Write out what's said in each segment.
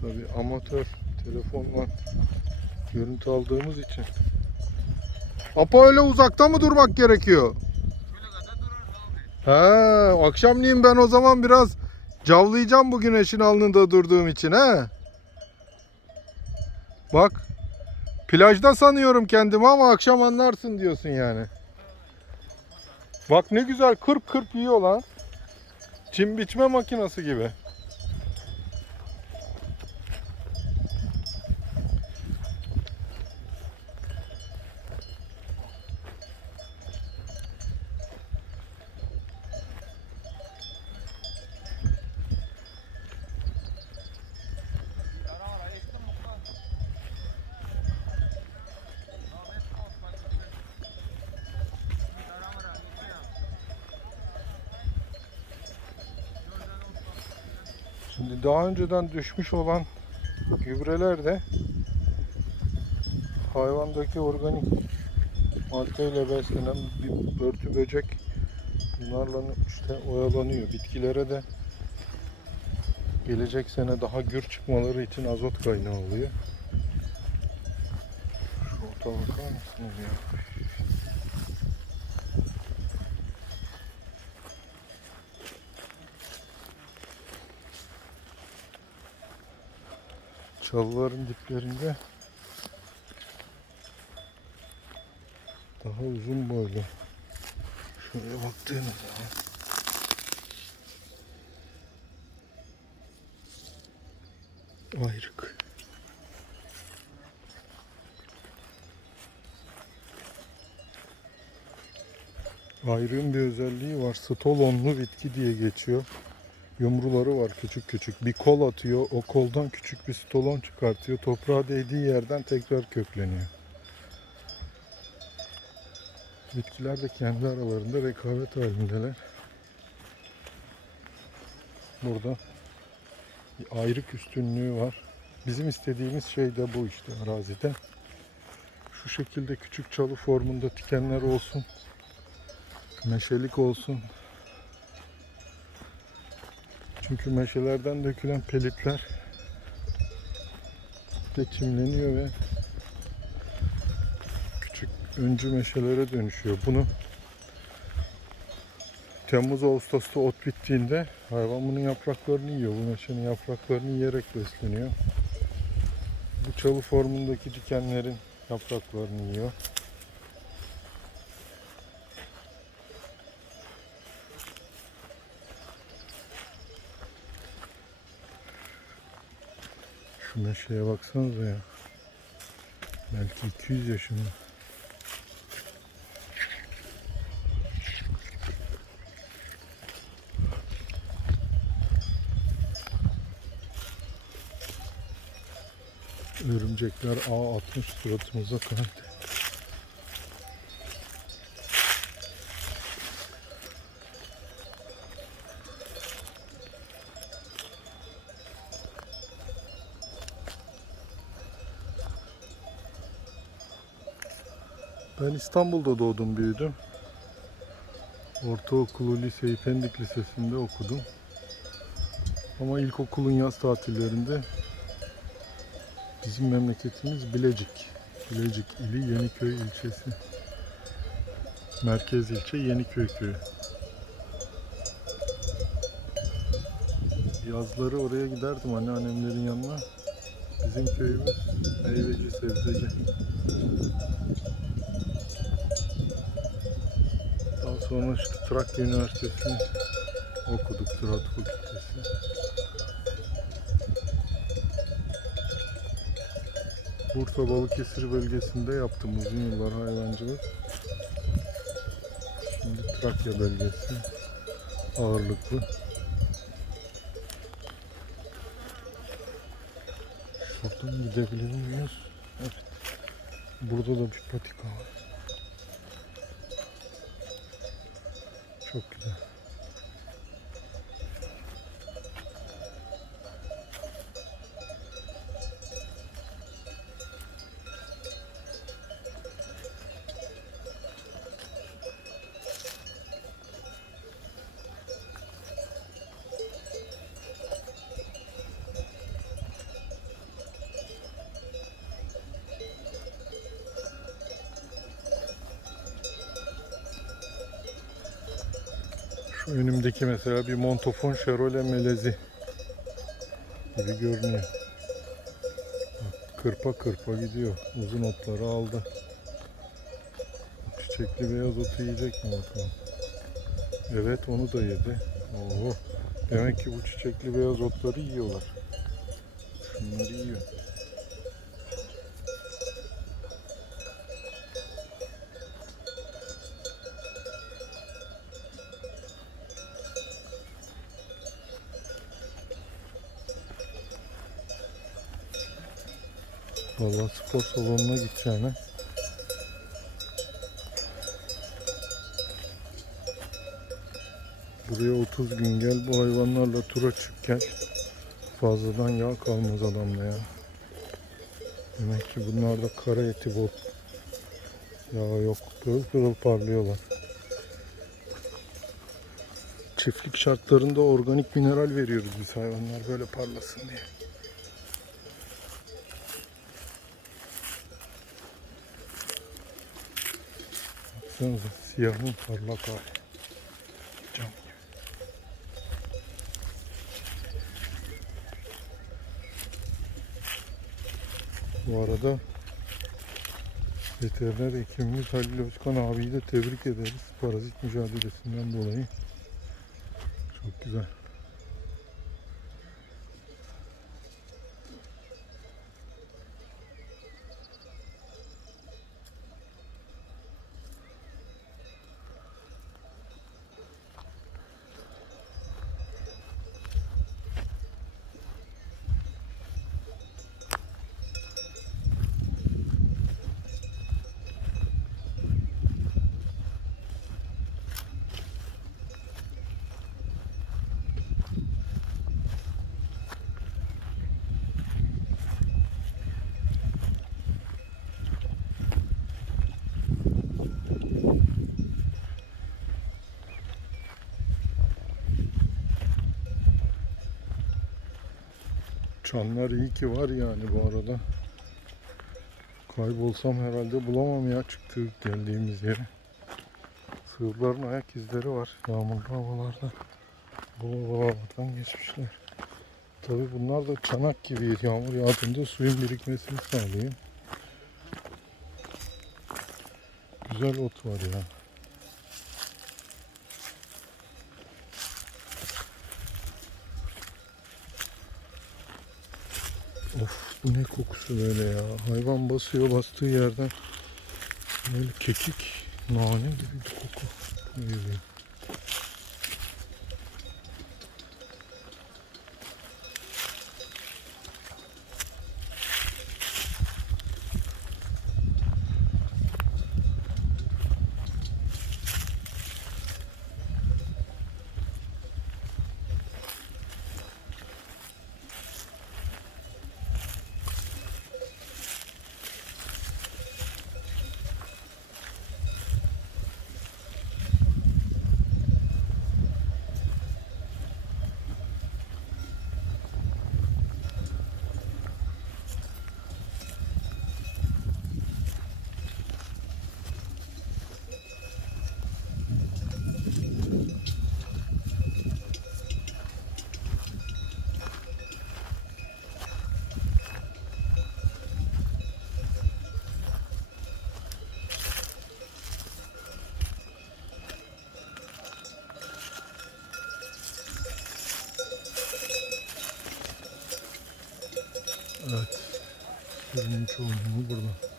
Tabi amatör telefonla görüntü aldığımız için. Apa öyle uzakta mı durmak gerekiyor? He, akşamleyin ben o zaman biraz cavlayacağım bu güneşin alnında durduğum için he. Bak. Plajda sanıyorum kendimi ama akşam anlarsın diyorsun yani. Bak ne güzel kırp kırp yiyor lan. Çim biçme makinesi gibi. Şimdi daha önceden düşmüş olan gübreler de hayvandaki organik maddeyle beslenen bir börtü böcek bunlarla işte oyalanıyor. Bitkilere de gelecek sene daha gür çıkmaları için azot kaynağı oluyor. Şu bakar mısınız ya? Çalıların diplerinde daha uzun boylu. Şuraya baktığınız zaman ayrık. Ayrığın bir özelliği var. Stolonlu bitki diye geçiyor. Yumruları var küçük küçük. Bir kol atıyor. O koldan küçük bir stolon çıkartıyor. Toprağa değdiği yerden tekrar kökleniyor. Bitkiler de kendi aralarında rekabet halindeler. Burada bir ayrık üstünlüğü var. Bizim istediğimiz şey de bu işte arazide. Şu şekilde küçük çalı formunda tikenler olsun. Meşelik olsun. Çünkü meşelerden dökülen pelitler de çimleniyor ve küçük öncü meşelere dönüşüyor. Bunu Temmuz Ağustos'ta ot bittiğinde hayvan bunun yapraklarını yiyor. Bu meşenin yapraklarını yiyerek besleniyor. Bu çalı formundaki dikenlerin yapraklarını yiyor. Şu meşeye baksanıza ya. Belki 200 yaşında. Örümcekler ağ atmış suratımıza kaydı. Ben İstanbul'da doğdum büyüdüm. Ortaokulu, liseyi Pendik Lisesi'nde okudum. Ama ilkokulun yaz tatillerinde bizim memleketimiz Bilecik. Bilecik ili Yeniköy ilçesi. Merkez ilçe Yeniköy köyü. Yazları oraya giderdim anneannemlerin yanına. Bizim köyümüz meyveci, sebzeci. Daha sonra işte Trakya Üniversitesi'ni okuduk, Ziraat Fakültesi. Bursa Balıkesir bölgesinde yaptım uzun yıllar hayvancılık. Şimdi Trakya bölgesi ağırlıklı. Şuradan gidebilir miyiz? Evet. Burada da bir patika var. Çok güzel. Önümdeki mesela bir Montafon Chevrolet melezi gibi görünüyor. Kırpa kırpa gidiyor. Uzun otları aldı. Çiçekli beyaz otu yiyecek mi bakalım. Evet onu da yedi. Oo. Demek ki bu çiçekli beyaz otları yiyorlar. Şunları yiyor. Vallahi spor salonuna gideceğine Buraya 30 gün gel bu hayvanlarla tura çık gel. Fazladan yağ kalmaz adamda ya. Demek ki bunlarda kara eti bol. Yağ yok. Pırıl pırıl parlıyorlar. Çiftlik şartlarında organik mineral veriyoruz biz hayvanlar böyle parlasın diye. Baksanıza siyahın parlak hali. Cam gibi. Bu arada veteriner hekimimiz Halil Özkan abiyi de tebrik ederiz. Parazit mücadelesinden dolayı. Çok güzel. Çanlar iyi ki var yani bu arada. Kaybolsam herhalde bulamam ya çıktığı geldiğimiz yere. Sığırların ayak izleri var yağmurlu havalarda. Bu havalardan geçmişler. Tabi bunlar da çanak gibi yağmur yağdığında suyun birikmesini sağlıyor. Güzel ot var ya. Of bu ne kokusu böyle ya. Hayvan basıyor bastığı yerden böyle kekik, nane gibi bir koku geliyor. Evet. Sürünün çoğunluğu burada.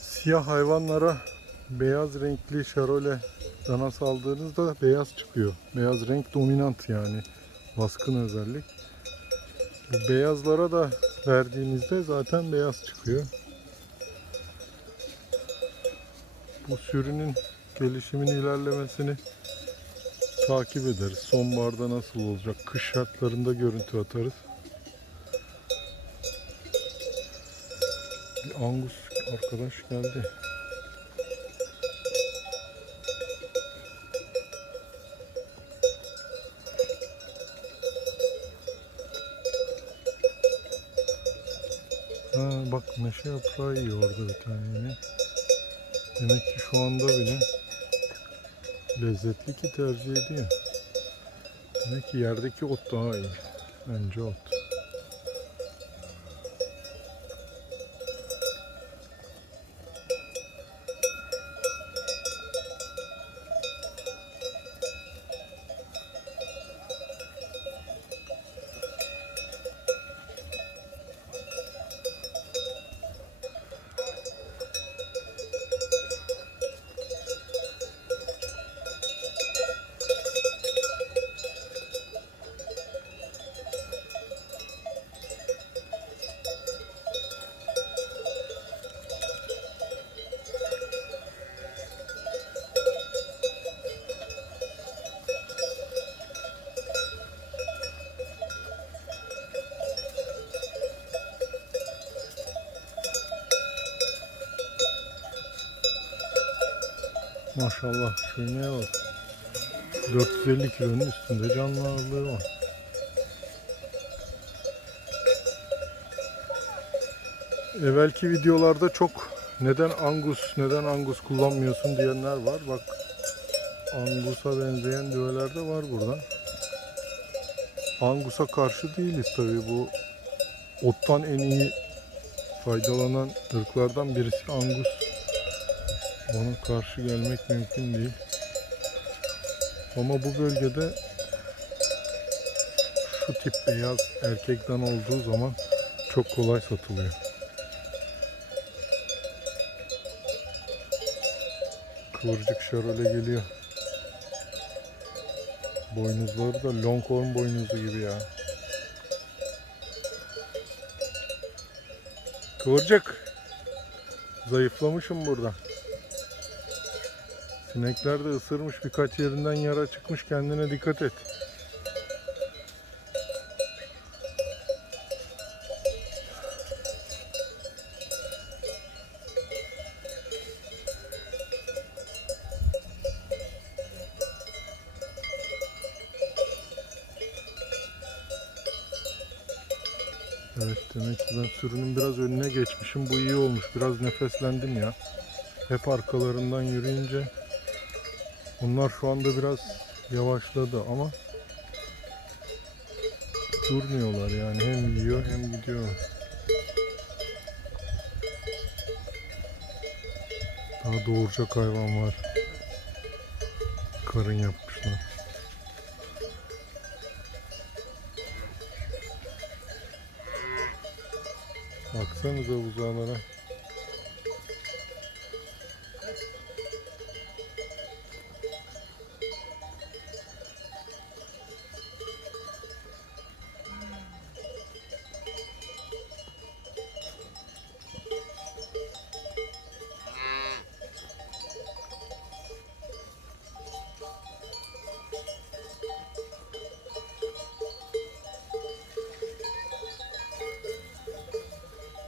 Siyah hayvanlara beyaz renkli şarole dana saldığınızda beyaz çıkıyor. Beyaz renk dominant yani. Baskın özellik. Bu beyazlara da verdiğinizde zaten beyaz çıkıyor. Bu sürünün gelişimin ilerlemesini takip ederiz. Sonbaharda nasıl olacak? Kış şartlarında görüntü atarız. Bir angus arkadaş geldi. Ha bak meşe yaprağı yiyor orada bir tane yine. Demek ki şu anda bile lezzetli ki tercih ediyor. Demek ki yerdeki ot daha iyi. Bence ot. Maşallah ineğe bak. 450 kilonun üstünde canlı ağırlığı var. Evvelki videolarda çok neden Angus, neden Angus kullanmıyorsun diyenler var. Bak Angus'a benzeyen düveler de var burada. Angus'a karşı değiliz tabii bu ottan en iyi faydalanan ırklardan birisi Angus. Ona karşı gelmek mümkün değil. Ama bu bölgede şu tip beyaz erkekten olduğu zaman çok kolay satılıyor. Kıvırcık şarole geliyor. Boynuzları da longhorn boynuzu gibi ya. Kıvırcık. Zayıflamışım burada. Sinekler de ısırmış birkaç yerinden yara çıkmış kendine dikkat et. Evet demek ki ben sürünün biraz önüne geçmişim. Bu iyi olmuş. Biraz nefeslendim ya. Hep arkalarından yürüyünce Bunlar şu anda biraz yavaşladı ama durmuyorlar yani hem yiyor hem gidiyor. Daha doğuracak hayvan var. Karın yapmışlar. Baksanıza buzağlara.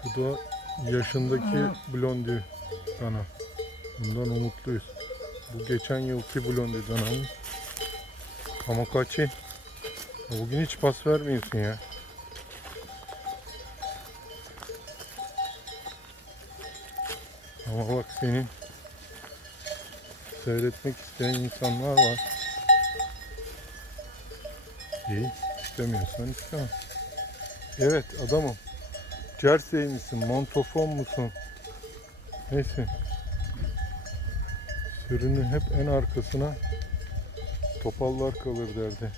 Bu da yaşındaki blondi dana. Bundan umutluyuz. Bu geçen yılki blondi danamız. Kamakachi. Bugün hiç pas vermiyorsun ya. Ama bak senin seyretmek isteyen insanlar var. İyi. istemiyorsan istemem. Evet adamım. Jersey misin? Montofon musun? Neyse. Sürünün hep en arkasına topallar kalır derdi.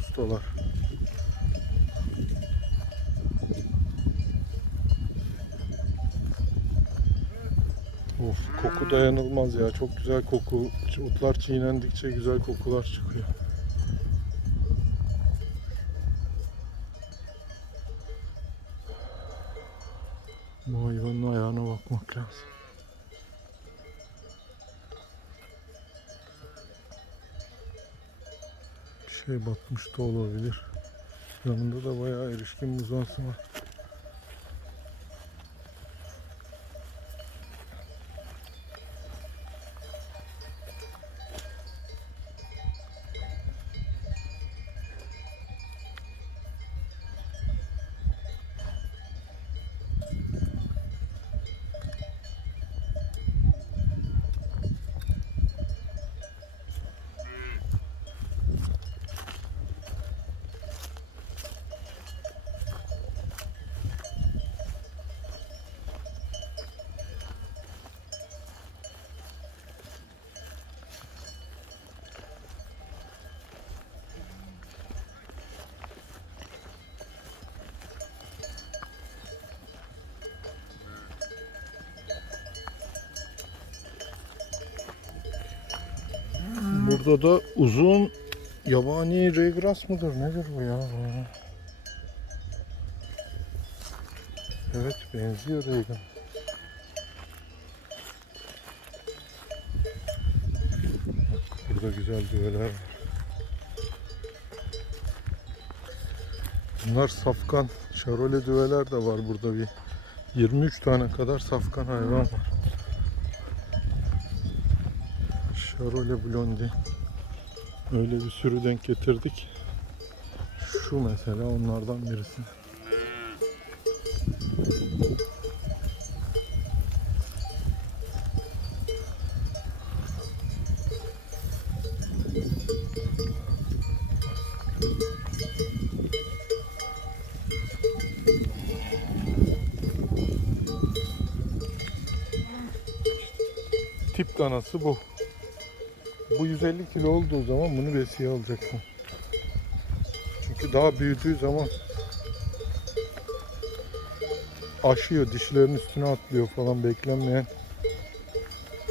Ustalar. Of koku dayanılmaz ya. Çok güzel koku. Otlar çiğnendikçe güzel kokular çıkıyor. Bu hayvanın ayağına bakmak lazım. Bir şey batmış da olabilir. Yanında da bayağı erişkin muzansı var. Burada da uzun yabani regras mıdır nedir bu ya? Evet benziyor regras. Burada güzel düveler var. Bunlar safkan, şarole düveler de var burada bir 23 tane kadar safkan hayvan var. Şarole blondi. Öyle bir sürü denk getirdik. Şu mesela onlardan birisi. Tip danası bu. Bu 150 kilo olduğu zaman bunu besiye alacaksın. Çünkü daha büyüdüğü zaman aşıyor, dişlerin üstüne atlıyor falan beklenmeyen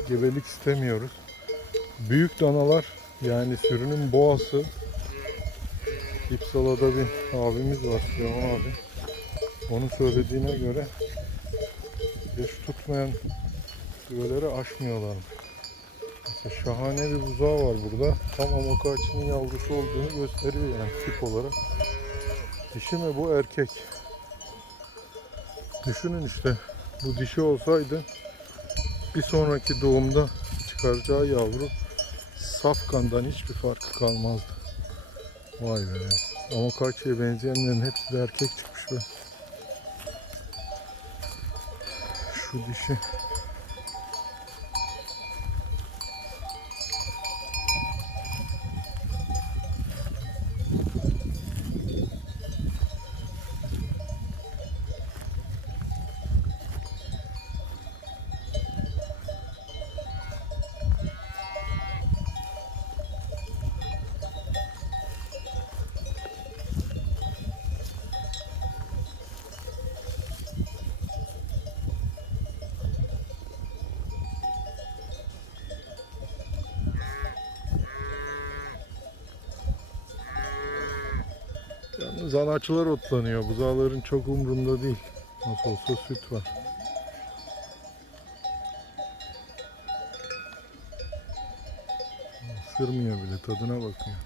gebelik istemiyoruz. Büyük danalar yani sürünün boğası İpsala'da bir abimiz var Süleyman abi. Onun söylediğine göre yaş tutmayan düveleri aşmıyorlar. Mesela şahane bir buzağı var burada. Tam amokaçının yavrusu olduğunu gösteriyor yani tip olarak. Dişi mi bu erkek? Düşünün işte bu dişi olsaydı bir sonraki doğumda çıkaracağı yavru safkandan hiçbir farkı kalmazdı. Vay be. Amokaçiye benzeyenlerin hepsi de erkek çıkmış be. Şu dişi Anaçlar otlanıyor. Buzağların çok umrunda değil. Nasıl olsa süt var. Isırmıyor bile. Tadına bakıyor.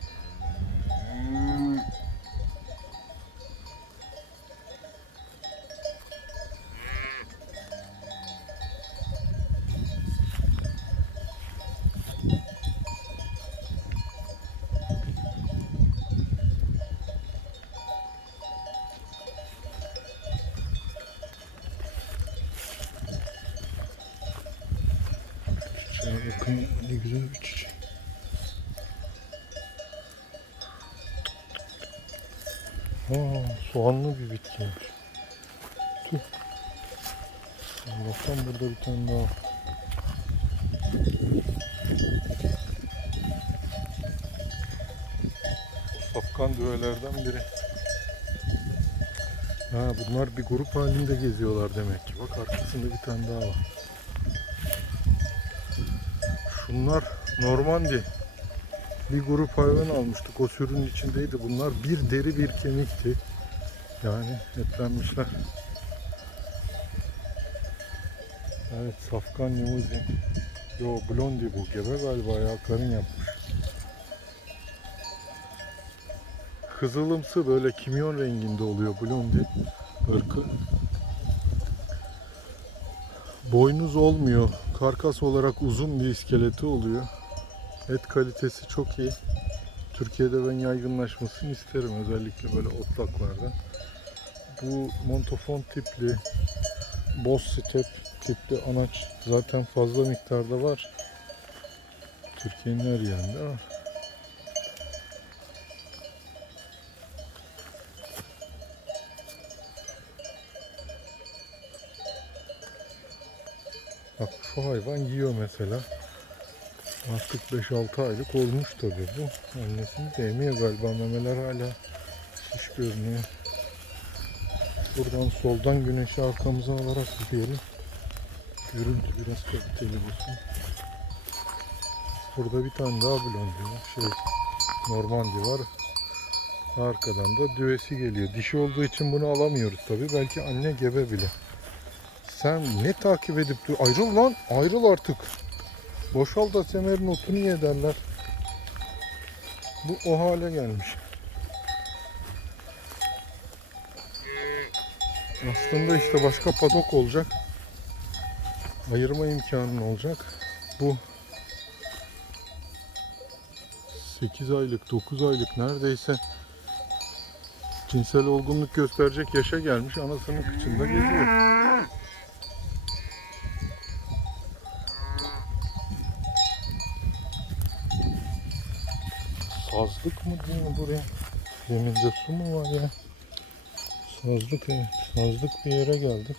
Çiçeğe bakın ne güzel bir çiçek. Aa, soğanlı bir bitkiymiş. Tüh. Allah'tan burada bir tane daha. var. Safkan düvelerden biri. Ha, bunlar bir grup halinde geziyorlar demek ki. Bak arkasında bir tane daha var. Şunlar normandi. Bir grup hayvan almıştık. O sürünün içindeydi. Bunlar bir deri bir kemikti. Yani etlenmişler. Evet safkan limuzin. Yo blondi bu. Gebe galiba ya. Karın yapmış. Kızılımsı böyle kimyon renginde oluyor blondi ırkı. Boynuz olmuyor. Karkas olarak uzun bir iskeleti oluyor. Et kalitesi çok iyi. Türkiye'de ben yaygınlaşmasını isterim. Özellikle böyle otlaklarda. Bu montofon tipli, boss step tipli anaç zaten fazla miktarda var. Türkiye'nin her yerinde ama Bak şu hayvan yiyor mesela. Artık 5-6 aylık olmuş tabii bu. Annesini değmiyor galiba. Memeler hala şiş görünüyor. Buradan soldan güneşi arkamıza alarak gidelim. Görüntü biraz kaliteli olsun. Burada bir tane daha blondi var. Şey Normandi var. Arkadan da düvesi geliyor. Dişi olduğu için bunu alamıyoruz tabi. Belki anne gebe bile. Sen ne takip edip dur? Ayrıl lan. Ayrıl artık. Boşal da semerin otunu ye derler. Bu o hale gelmiş. Aslında işte başka padok olacak. Ayırma imkanın olacak. Bu 8 aylık, 9 aylık neredeyse cinsel olgunluk gösterecek yaşa gelmiş. Anasının kıçında geziyor. Sazlık mı değil mi buraya? Zeminde su mu var ya? Sazlık evet. Sazlık bir yere geldik.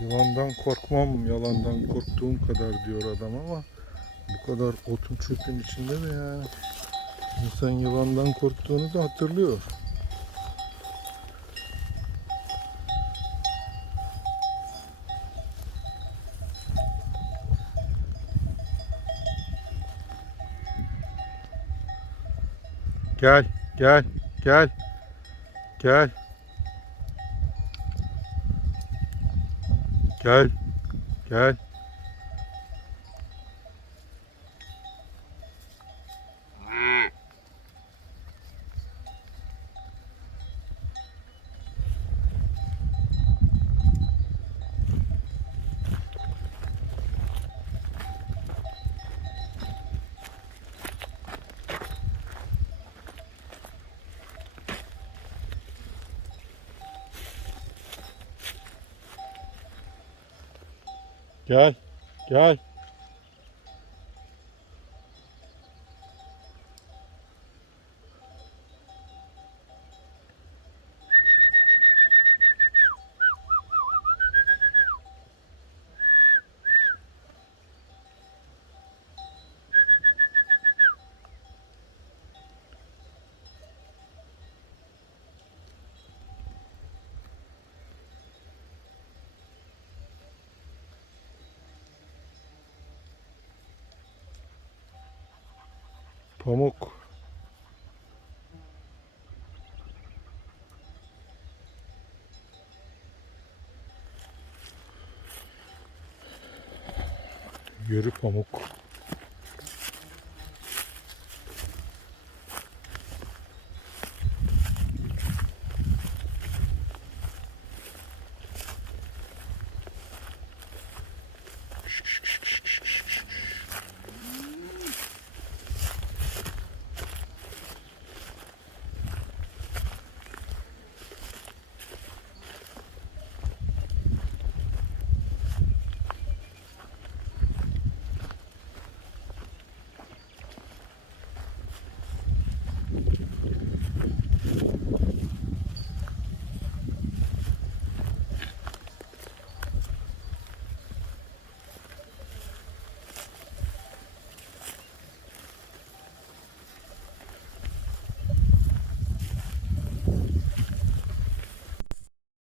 Yılandan korkmam, yalandan korktuğum kadar diyor adam ama bu kadar otun çöpün içinde de yani insan yılandan korktuğunu da hatırlıyor. Gel, gel, gel. Gel, gel. Gel, gel. Pamuk.